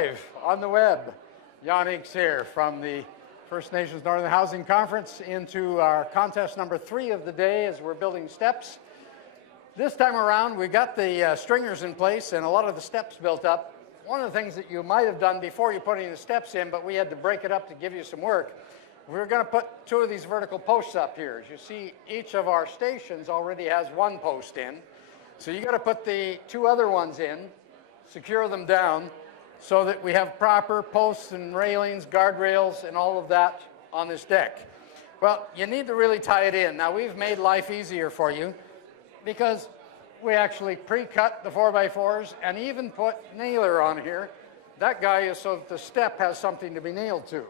live on the web. Jan Eeks here from the First Nations Northern Housing Conference into our contest number 3 of the day as we're building steps. This time around, we got the stringers in place and a lot of the steps built up. One of the things that you might have done before you put any of the steps in, but we had to break it up to give you some work, we were going to put 2 of these vertical posts up here. As you see, each of our stations already has 1 post in. So you got to put the 2 other ones in, secure them down, so that we have proper posts and railings, guardrails, and all of that on this deck. Well, you need to really tie it in. Now, we've made life easier for you because we actually pre-cut the 4x4s and even put nailer on here. That guy is so that the step has something to be nailed to.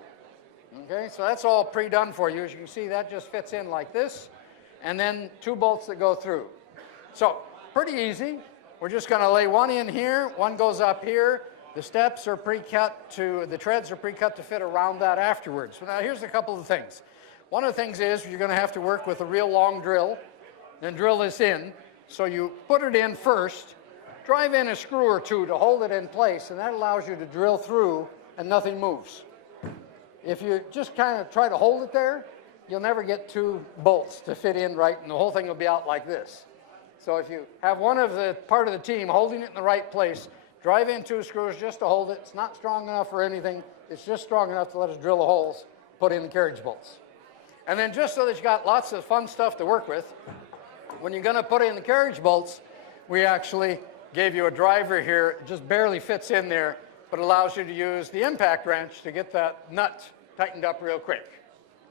Okay, so that's all pre-done for you. As you can see, that just fits in like this, and then 2 bolts that go through. So, pretty easy. We're just going to lay 1 in here, 1 goes up here. The steps are pre-cut to, the treads are pre-cut to fit around that afterwards. So now here's a couple of things. One of the things is you're going to have to work with a real long drill, then drill this in. So you put it in first, drive in a screw or 2 to hold it in place, and that allows you to drill through and nothing moves. If you just kind of try to hold it there, you'll never get 2 bolts to fit in right, and the whole thing will be out like this. So if you have one of the part of the team holding it in the right place, drive in 2 screws just to hold it. It's not strong enough for anything. It's just strong enough to let us drill the holes, put in the carriage bolts. And then just so that you got lots of fun stuff to work with, when you're going to put in the carriage bolts, we actually gave you a driver here. It just barely fits in there, but allows you to use the impact wrench to get that nut tightened up real quick.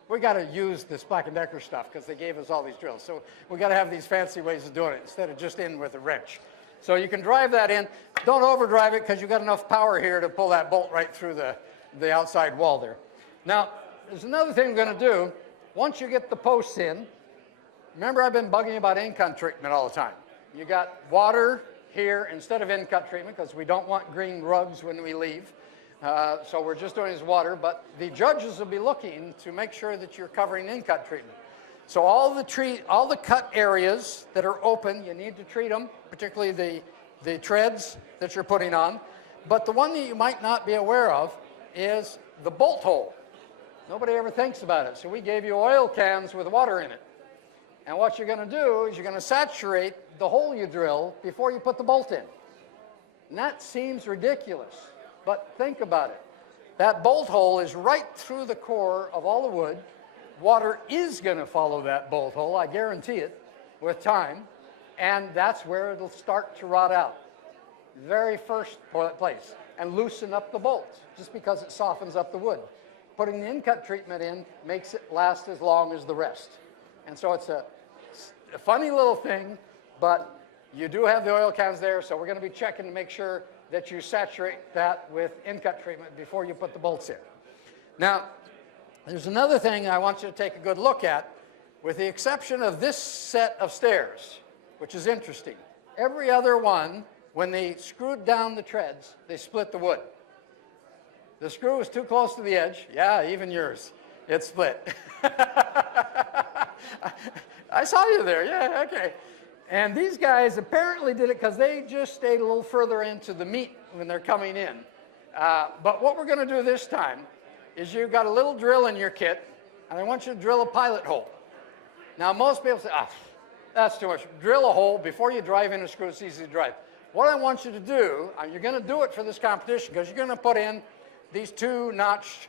We got to use this Black & Decker stuff because they gave us all these drills. So we got to have these fancy ways of doing it instead of just in with a wrench. So you can drive that in. Don't overdrive it because you've got enough power here to pull that bolt right through the outside wall there. Now, there's another thing we're going to do. Once you get the posts in, remember I've been bugging you about in-cut treatment all the time. You got water here instead of in-cut treatment because we don't want green rugs when we leave. So we're just doing this water, but the judges will be looking to make sure that you're covering in-cut treatment. So all the cut areas that are open, you need to treat them, particularly the treads that you're putting on. But the one that you might not be aware of is the bolt hole. Nobody ever thinks about it. So we gave you oil cans with water in it. And what you're going to do is you're going to saturate the hole you drill before you put the bolt in. And that seems ridiculous. But think about it. That bolt hole is right through the core of all the wood. Water is going to follow that bolt hole, I guarantee it, with time. And that's where it'll start to rot out. Very first place. And loosen up the bolt, just because it softens up the wood. Putting the in-cut treatment in makes it last as long as the rest. And so it's a funny little thing, but you do have the oil cans there, so we're going to be checking to make sure that you saturate that with in-cut treatment before you put the bolts in. Now, there's another thing I want you to take a good look at, with the exception of this set of stairs, which is interesting. Every other one, when they screwed down the treads, they split the wood. The screw was too close to the edge. Yeah, even yours. It split. I saw you there. Yeah, okay. And these guys apparently did it because they just stayed a little further into the meat when they're coming in. But what we're going to do this time is you've got a little drill in your kit, and I want you to drill a pilot hole. Now, most people say, that's too much. Drill a hole before you drive in a screw. It's easy to drive. What I want you to do, and you're going to do it for this competition because you're going to put in these 2 notched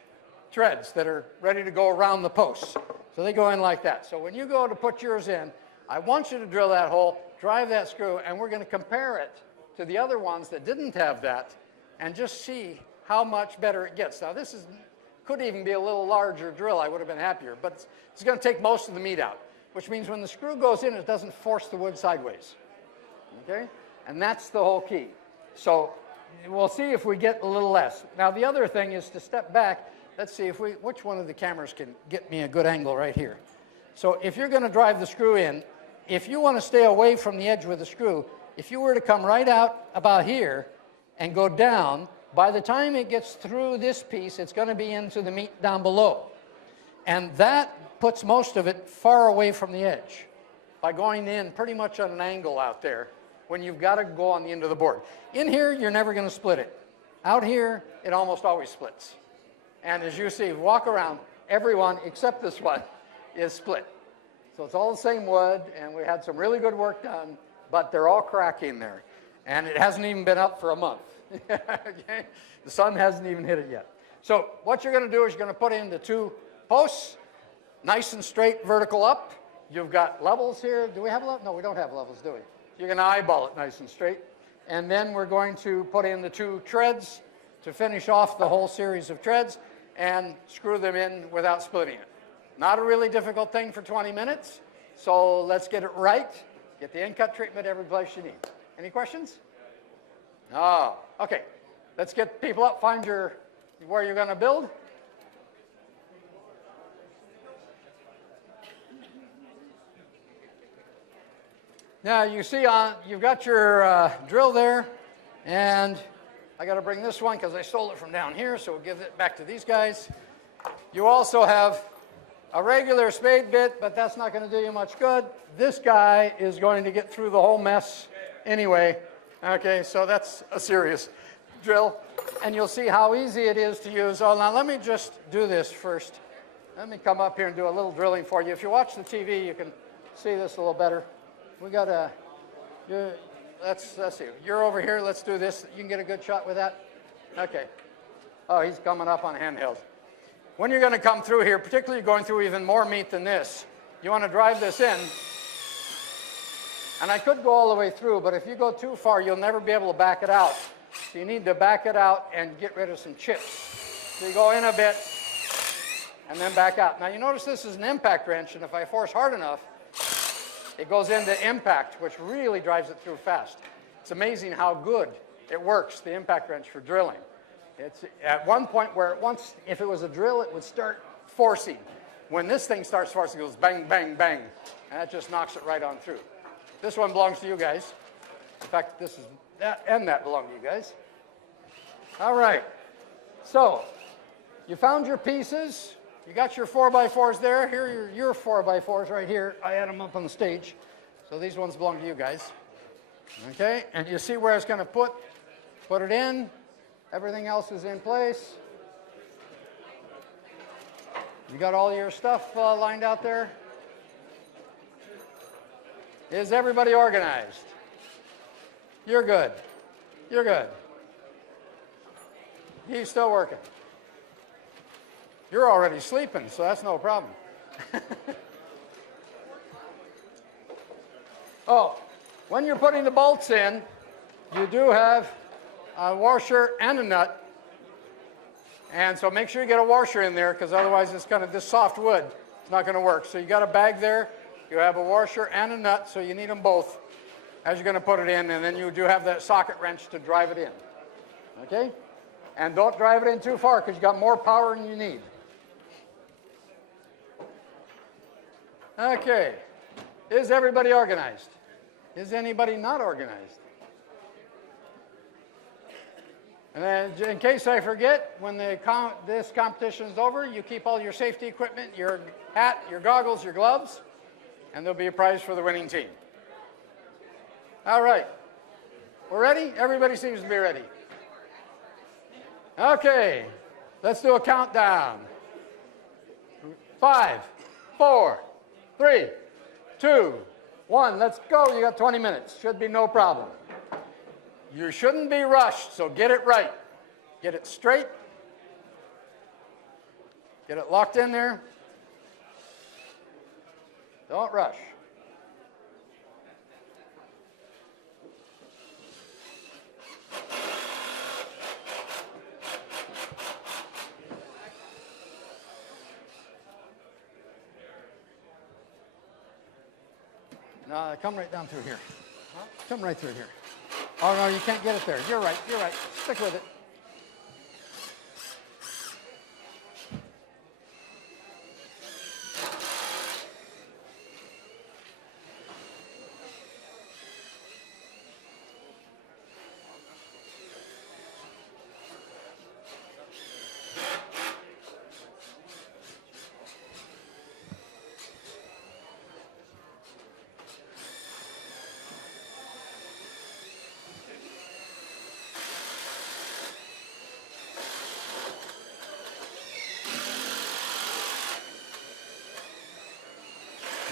treads that are ready to go around the posts. So they go in like that. So when you go to put yours in, I want you to drill that hole, drive that screw, and we're going to compare it to the other ones that didn't have that and just see how much better it gets. Now, this could even be a little larger drill. I would have been happier, but it's going to take most of the meat out, which means when the screw goes in, it doesn't force the wood sideways. Okay? And that's the whole key. So we'll see if we get a little less. Now, the other thing is to step back. Let's see which one of the cameras can get me a good angle right here. So if you're going to drive the screw in, if you want to stay away from the edge with the screw, if you were to come right out about here and go down, by the time it gets through this piece, it's going to be into the meat down below. And that puts most of it far away from the edge by going in pretty much on an angle out there when you've got to go on the end of the board. In here, you're never going to split it. Out here, it almost always splits. And as you see, walk around, everyone except this one is split. So it's all the same wood, and we had some really good work done, but they're all cracking there. And it hasn't even been up for a month. Okay? The sun hasn't even hit it yet. So what you're going to do is you're going to put in the 2 posts, nice and straight, vertical up. You've got levels here. Do we have levels? No, we don't have levels, do we? You're going to eyeball it nice and straight. And then we're going to put in the 2 treads to finish off the whole series of treads and screw them in without splitting it. Not a really difficult thing for 20 minutes. So let's get it right. Get the end cut treatment every place you need. Any questions? No. Okay. Let's get people up. Find where you're going to build. Now you see you've got your drill there, and I got to bring this one because I stole it from down here, so we'll give it back to these guys. You also have a regular spade bit, but that's not going to do you much good. This guy is going to get through the whole mess anyway. Okay, so that's a serious drill, and you'll see how easy it is to use. Oh, now let me just do this first. Let me come up here and do a little drilling for you. If you watch the TV, you can see this a little better. We got a, let's see, you're over here, let's do this. You can get a good shot with that? Okay. Oh, he's coming up on handheld. When you're going to come through here, particularly going through even more meat than this, you want to drive this in. And I could go all the way through, but if you go too far, you'll never be able to back it out. So you need to back it out and get rid of some chips. So you go in a bit and then back out. Now you notice this is an impact wrench, and if I force hard enough, it goes into impact, which really drives it through fast. It's amazing how good it works, the impact wrench for drilling. It's at one point where if it was a drill, it would start forcing. When this thing starts forcing, it goes bang, bang, bang, and that just knocks it right on through. This one belongs to you guys. In fact, this is that and that belong to you guys. All right. So you found your pieces. You got your 4x4s there. Here are your 4x4s right here. I had them up on the stage. So these ones belong to you guys. Okay, and you see where it's going to put it in. Everything else is in place. You got all your stuff lined out there? Is everybody organized? You're good. You're good. He's still working. You're already sleeping, so that's no problem. Oh, when you're putting the bolts in, you do have a washer and a nut. And so make sure you get a washer in there, because otherwise it's kind of this soft wood. It's not going to work. So you got a bag there. You have a washer and a nut, so you need them both as you're going to put it in. And then you do have that socket wrench to drive it in. Okay? And don't drive it in too far, because you got more power than you need. Okay. Is everybody organized? Is anybody not organized? And then, in case I forget, when this competition is over, you keep all your safety equipment, your hat, your goggles, your gloves, and there'll be a prize for the winning team. All right. We're ready? Everybody seems to be ready. Okay. Let's do a countdown. 5, 4, 3, 2, 1. Let's go. You got 20 minutes. Should be no problem. You shouldn't be rushed, so get it right. Get it straight. Get it locked in there. Don't rush. No, come right down through here. Come right through here. Oh, no, you can't get it there. You're right. You're right. Stick with it.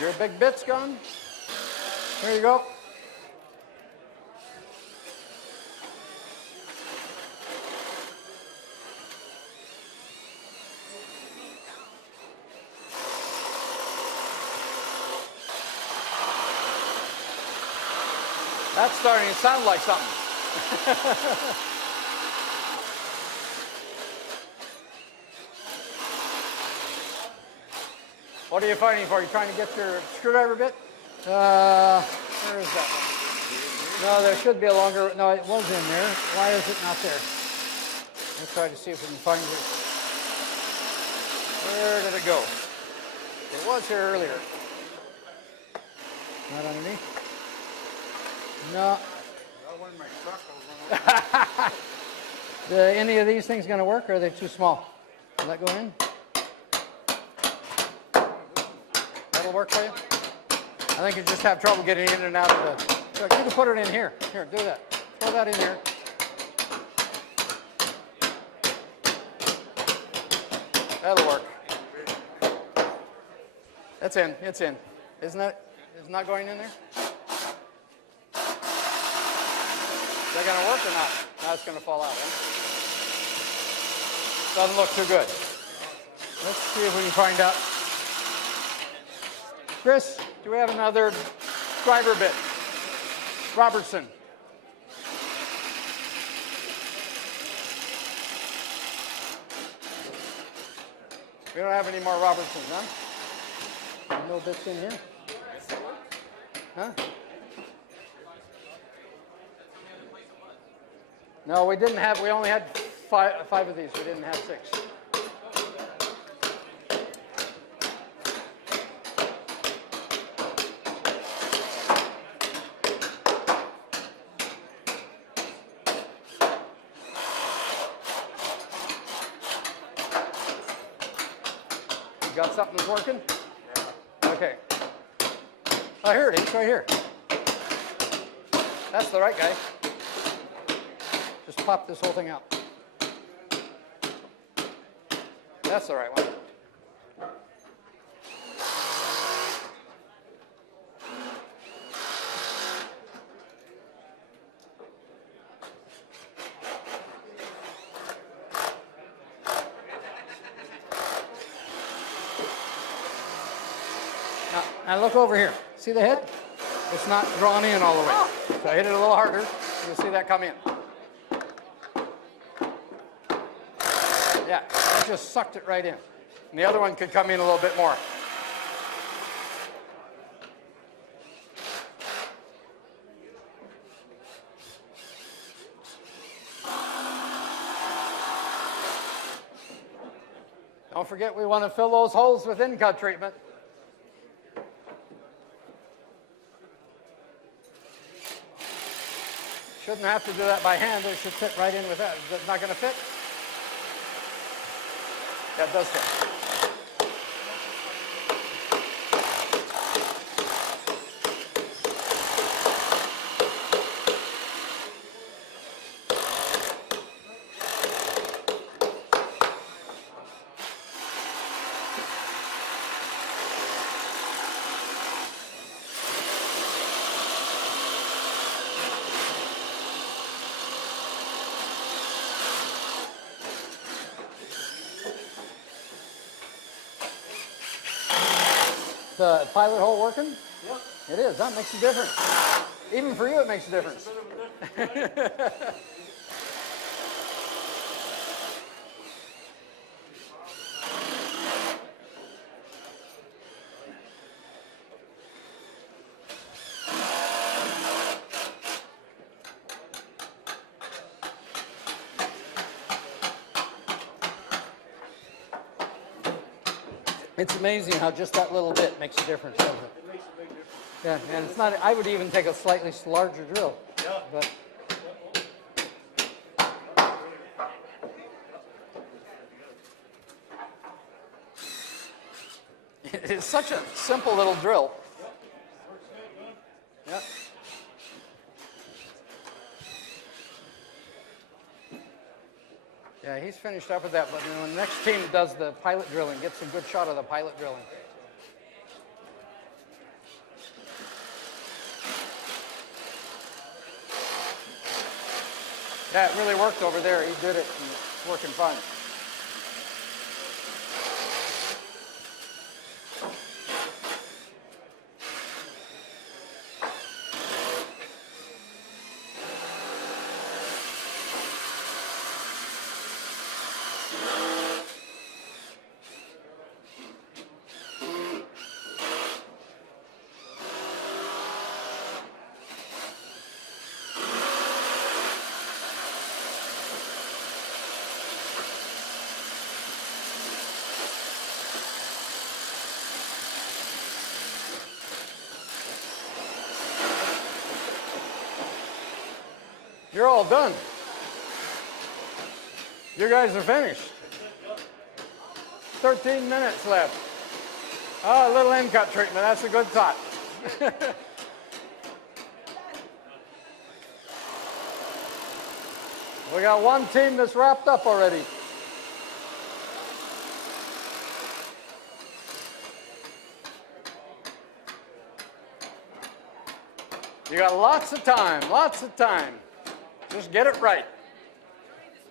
Your big bit's gone. There you go. That's starting to sound like something. What are you fighting for? Are you trying to get your screwdriver bit? Where is that one? No, there should be a longer. No, it was in there. Why is it not there? Let's try to see if we can find it. Where did it go? It was here earlier. Not underneath? No. Any of these things going to work, or are they too small? Will that go in? That'll work for you? I think you just have trouble getting in and out of the... Look, you can put it in here. Here, do that. Throw that in here. That'll work. That's in. It's in. Isn't it not going in there? Is that going to work or not? Now it's going to fall out. Doesn't look too good. Let's see if we can find out. Chris, do we have another driver bit? Robertson. We don't have any more Robertsons, huh? No bits in here? Huh? No, we didn't have, we only had five of these. We didn't have 6. You got something that's working? Okay. Oh, here it is, right here. That's the right guy. Just pop this whole thing out. That's the right one. Now look over here. See the head? It's not drawn in all the way. So I hit it a little harder. You'll see that come in. Yeah, it just sucked it right in. And the other one could come in a little bit more. Don't forget, we want to fill those holes with in-cut treatment. Shouldn't have to do that by hand. It should fit right in with that. Is that not going to fit? That does fit. The pilot hole working? Yep. It is. That makes a difference. Even for you, it makes a difference. It's amazing how just that little bit makes a difference, doesn't it? It makes a big difference. Yeah, and it's not, I would even take a slightly larger drill. Yeah. But it's such a simple little drill. Yep. Yeah, he's finished up with that, but when the next team does the pilot drilling, gets a good shot of the pilot drilling. Yeah, it really worked over there. He did it, and it's working fine. You're all done. You guys are finished. 13 minutes left. Oh, a little end cut treatment. That's a good thought. We got one team that's wrapped up already. You got lots of time, lots of time. Just get it right.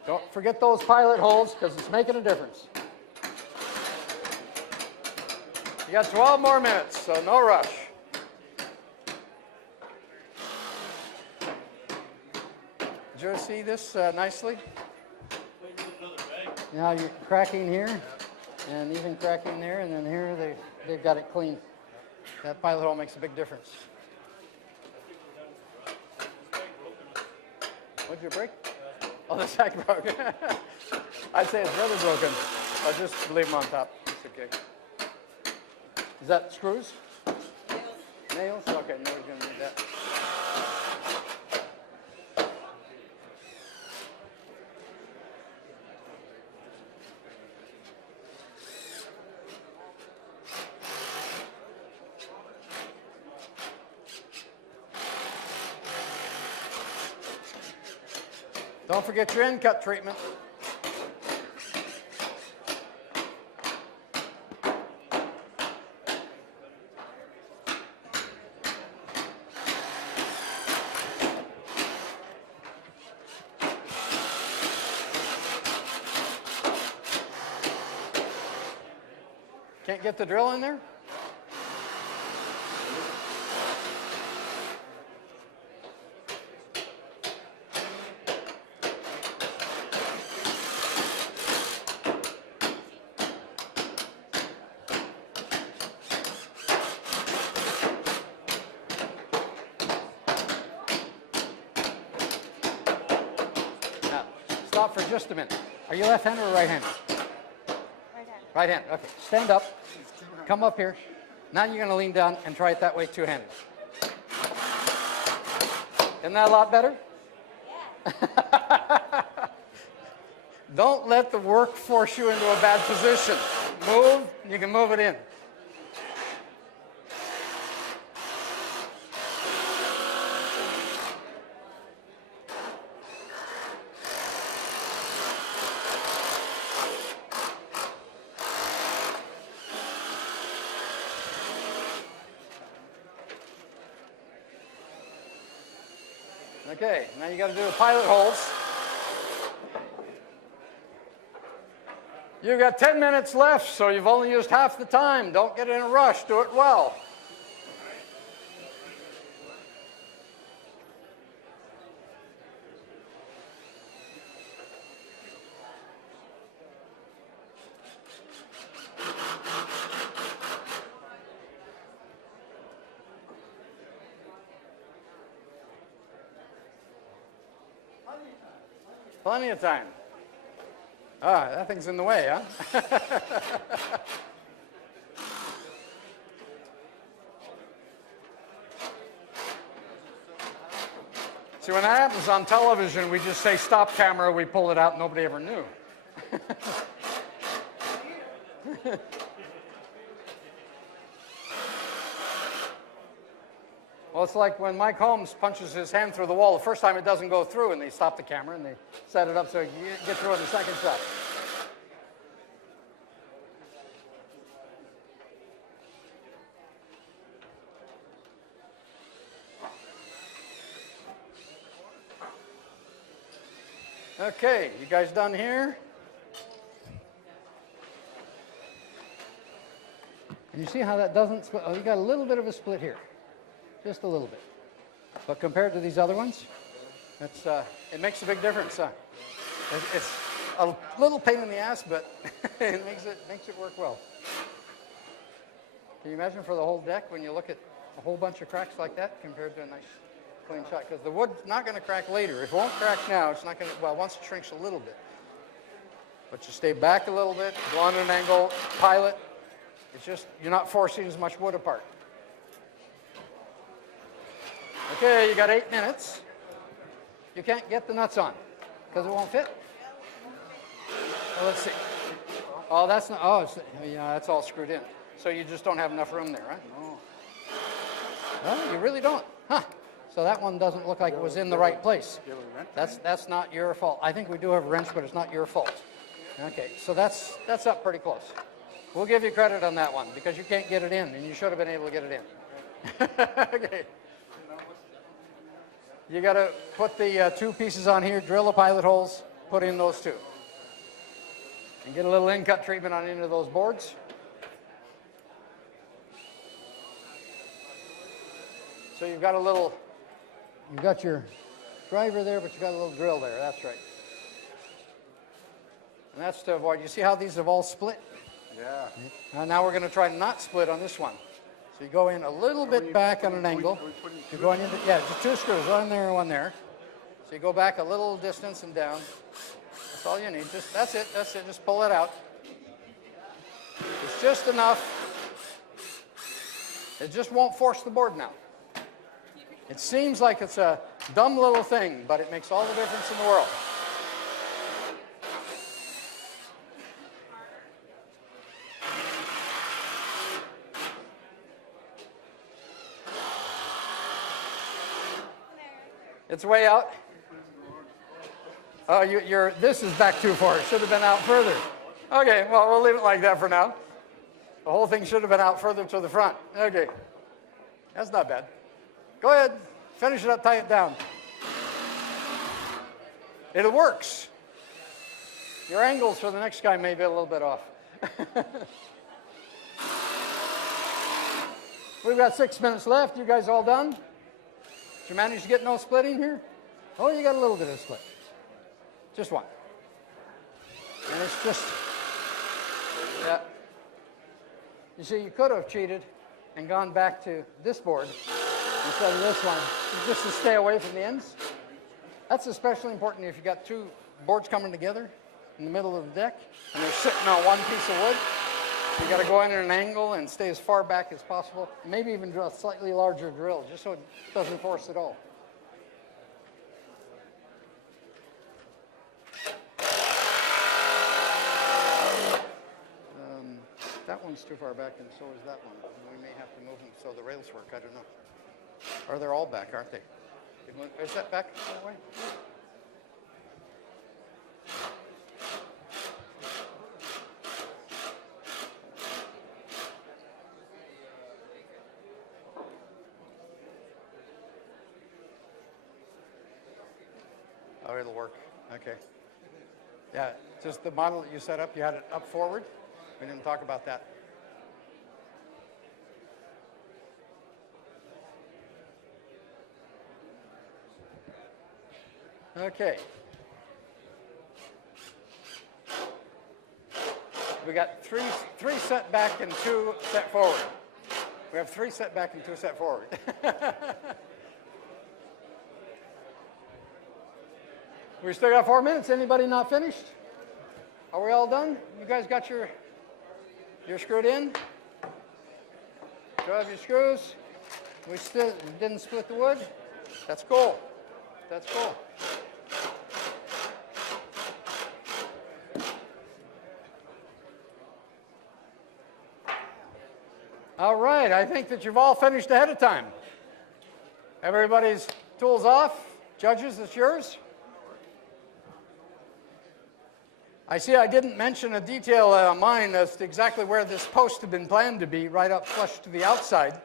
Don't forget those pilot holes because it's making a difference. You got 12 more minutes, so no rush. Did you see this nicely? Now you're cracking here, and even cracking there, and then here they've got it clean. That pilot hole makes a big difference. What'd you break? Oh, the sack broke. I'd say it's rather broken. I'll just leave them on top. It's okay. Is that screws? Nails. Nails? Okay, nobody's going to need that. Don't forget your end cut treatment. Can't get the drill in there? Stop for just a minute. Are you left-handed or right-handed? Right-handed. Right-handed. Okay. Stand up. Come up here. Now you're going to lean down and try it that way, two-handed. Isn't that a lot better? Yeah. Don't let the work force you into a bad position. Move. You can move it in. Okay, now you got to do the pilot holes. You've got 10 minutes left, so you've only used half the time. Don't get in a rush. Do it well. Plenty of time. Ah, that thing's in the way, huh? See, when that happens on television, we just say, stop camera, we pull it out, nobody ever knew. Well, it's like when Mike Holmes punches his hand through the wall. The first time it doesn't go through, and they stop the camera, and they set it up so you get through in the second shot. Okay, you guys done here? And you see how that doesn't split? Oh, you got a little bit of a split here. Just a little bit. But compared to these other ones, it's, it makes a big difference. It's a little pain in the ass, but it makes it work well. Can you imagine for the whole deck when you look at a whole bunch of cracks like that compared to a nice clean shot? Because the wood's not going to crack later. If it won't crack now, it's not going to, well, once it shrinks a little bit. But you stay back a little bit, go on an angle, pilot. It's just, you're not forcing as much wood apart. Okay, you got 8 minutes. You can't get the nuts on because it won't fit. Well, let's see. Oh, that's not, oh, yeah, that's all screwed in. So you just don't have enough room there, right? Oh. Well, you really don't. Huh. So that one doesn't look like it was in the right place. That's not your fault. I think we do have a wrench, but it's not your fault. Okay, so that's up pretty close. We'll give you credit on that one because you can't get it in, and you should have been able to get it in. Okay. You got to put the 2 pieces on here, drill the pilot holes, put in those 2. And get a little in-cut treatment on into those boards. So you've got you've got your driver there, but you've got a little drill there, that's right. And that's to avoid, you see how these have all split? Yeah. Now we're going to try to not split on this one. So you go in a little bit back on an angle. You're going into, yeah, just 2 screws, one there and one there. So you go back a little distance and down. That's all you need. Just that's it. Just pull it out. It's just enough. It just won't force the board now. It seems like it's a dumb little thing, but it makes all the difference in the world. It's way out. Oh, this is back too far. It should have been out further. Okay, well, we'll leave it like that for now. The whole thing should have been out further to the front. Okay, that's not bad. Go ahead, finish it up, tie it down. It works. Your angles for the next guy may be a little bit off. We've got 6 minutes left. You guys all done? Did you manage to get no splitting here? Oh, you got a little bit of split. Just one. And it's just, yeah. You see, you could have cheated and gone back to this board instead of this one, just to stay away from the ends. That's especially important if you've got 2 boards coming together in the middle of the deck, and they're sitting on one piece of wood. You got to go in at an angle and stay as far back as possible. Maybe even drill a slightly larger drill, just so it doesn't force at all. That one's too far back, and so is that one. We may have to move them so the rails work. I don't know. Or they're all back, aren't they? Is that back that way? Oh, it'll work. Okay. Yeah, just the model that you set up, you had it up forward. We didn't talk about that. Okay. We got three set back and 2 set forward. We have 3 set back and 2 set forward. We still got 4 minutes. Anybody not finished? Are we all done? You guys got your screwed in? Do you have your screws? We still didn't split the wood? That's cool. That's cool. All right, I think that you've all finished ahead of time. Everybody's tools off. Judges, it's yours. I see I didn't mention a detail on mine as to exactly where this post had been planned to be, right up flush to the outside.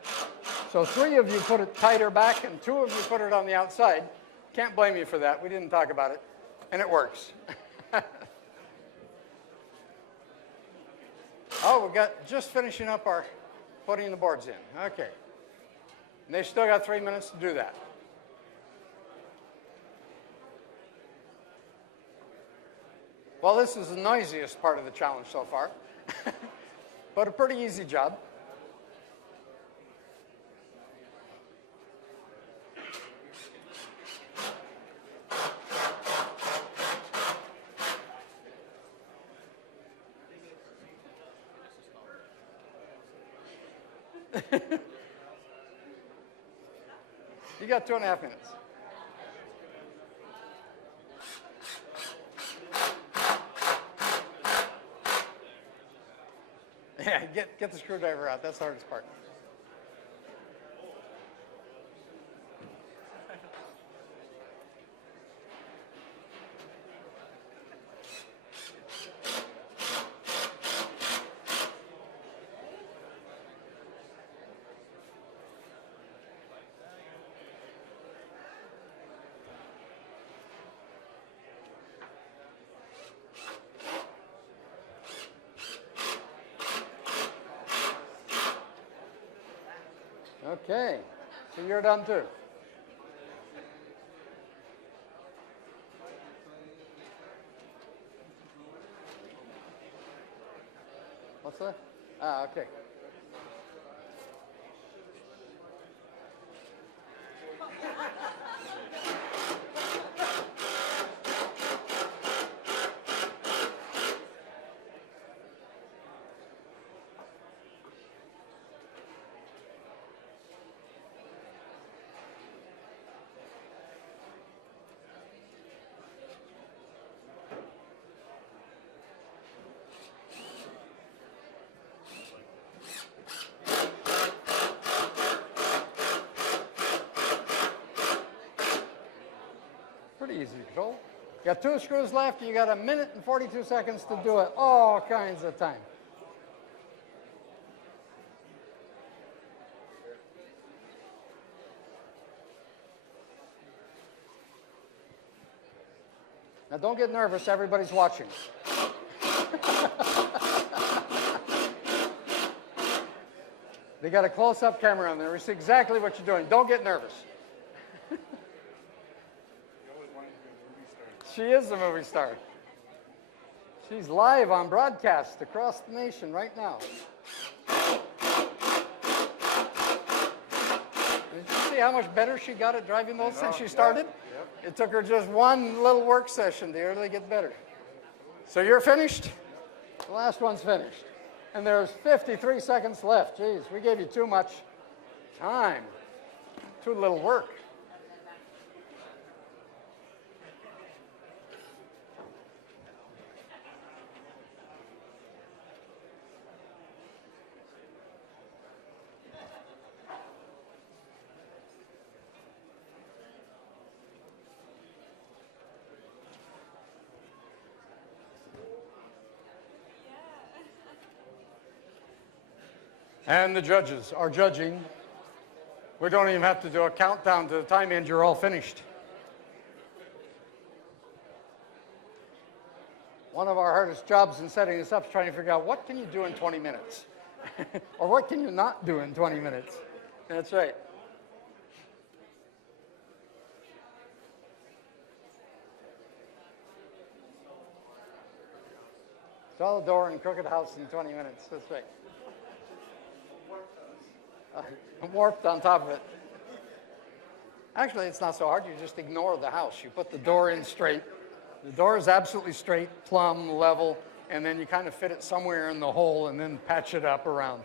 So 3 of you put it tighter back and 2 of you put it on the outside. Can't blame you for that. We didn't talk about it. and it works. Oh, we got just finishing up our putting the boards in. Okay. And they still got 3 minutes to do that. Well, this is the noisiest part of the challenge so far, but a pretty easy job. You got 2.5 minutes. Yeah, get the screwdriver out. That's the hardest part. Okay, so you're done too. What's that? Ah, okay. Pretty easy to control. You got 2 screws left. You got 1 minute and 42 seconds to do it all kinds of time. Now don't get nervous. Everybody's watching. They got a close-up camera on there. We see exactly what you're doing. Don't get nervous. She is a movie star. She's live on broadcast across the nation right now. Did you see how much better she got at driving those since she started? Yep. It took her just one little work session to really get better. So you're finished? The last one's finished. And there's 53 seconds left. Geez, we gave you too much time. Too little work. And the judges are judging. We don't even have to do a countdown to the time end. You're all finished. One of our hardest jobs in setting this up is trying to figure out what can you do in 20 minutes? Or what can you not do in 20 minutes? That's right. Install a door in Crooked House in 20 minutes. That's right. Warped on top of it. Actually, it's not so hard. You just ignore the house. You put the door in straight. The door is absolutely straight, plumb, level, and then you kind of fit it somewhere in the hole and then patch it up around.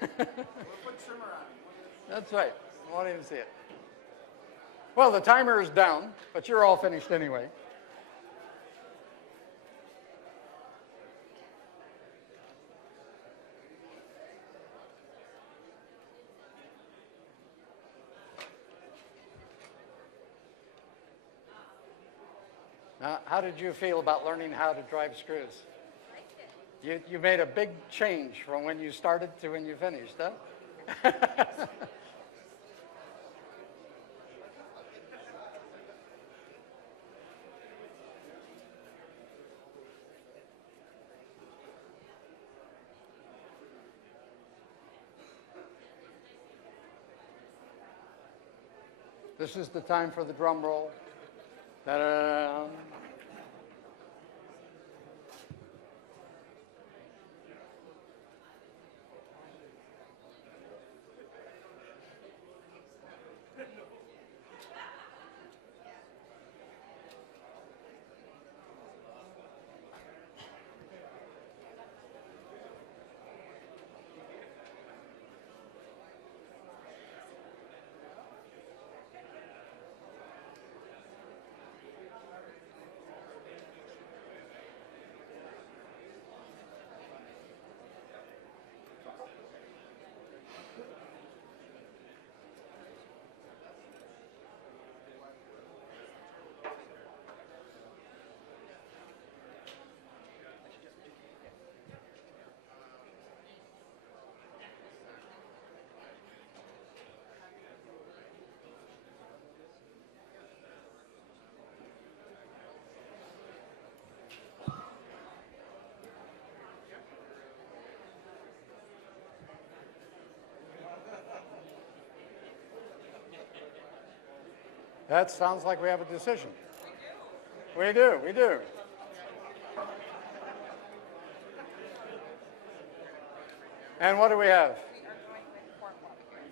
We'll put trimmer on. That's right. I won't even see it. Well, the timer is down, but you're all finished anyway. Now, how did you feel about learning how to drive screws? You made a big change from when you started to when you finished, huh? This is the time for the drum roll. Da-da-da-da. That sounds like we have a decision. We do. We do. And what do we have? We are going with Fort Waterbury.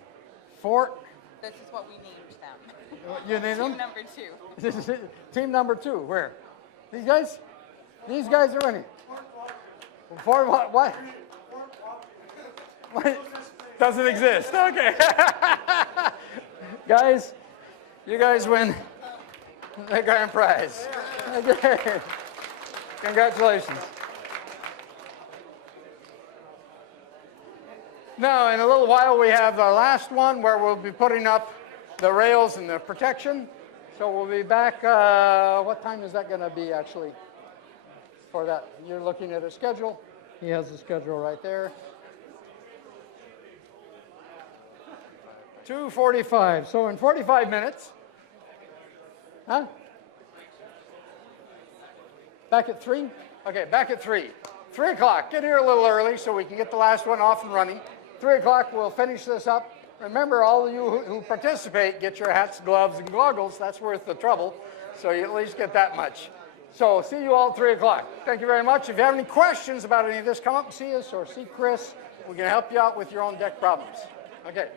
Fort. This is what we named them. You named them? Team number 2. This is team number 2. Where? These guys? These guys are winning. Fort what? What? Doesn't exist. Okay. Guys, you guys win the grand prize. Okay. Congratulations. Now, in a little while, we have the last one where we'll be putting up the rails and the protection. So we'll be back, what time is that going to be, actually, for that? You're looking at a schedule. He has the schedule right there. 2:45. So in 45 minutes. Huh? Back at 3? Okay, back at 3. 3 o'clock. Get here a little early so we can get the last one off and running. 3 o'clock, we'll finish this up. Remember, all of you who participate, get your hats, gloves, and goggles. That's worth the trouble. So you at least get that much. So see you all at 3 o'clock. Thank you very much. If you have any questions about any of this, come up and see us or see Chris. We can help you out with your own deck problems. Okay.